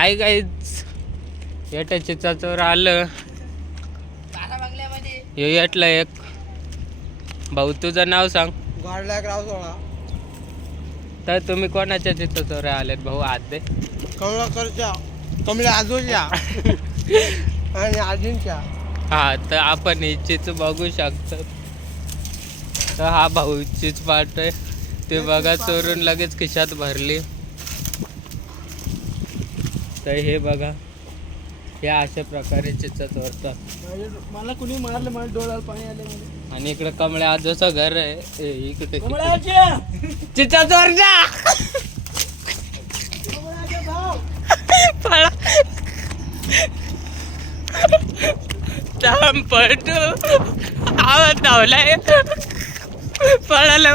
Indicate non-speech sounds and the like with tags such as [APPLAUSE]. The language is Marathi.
हाय गाईज येटाचे चाचवर आलं. हे येटलं एक. भाऊ तुझं नाव सांग. सोळा. तर तुम्ही कोणाच्या चोर आलेत? भाऊ आज दे. कमलाकरच्या. कमल्या आजोच्या [LAUGHS] आणि आजींच्या हा तर आपण ही चीच बघू शकतो. तर हा भाऊ चीच आहे ते बघा चोरून लगेच खिशात भरली. तर हे बघा हे अशा प्रकारे चिचा चोरतात मला कुणी मारलं मला डोळ्याला पाणी आलं आणि इकडे कमळ्या आजोचं घर आहे. इकडे. कमळाच्या चिचा चोरजा पळा. थांब पळतो. आवाज धावलाय पळाला.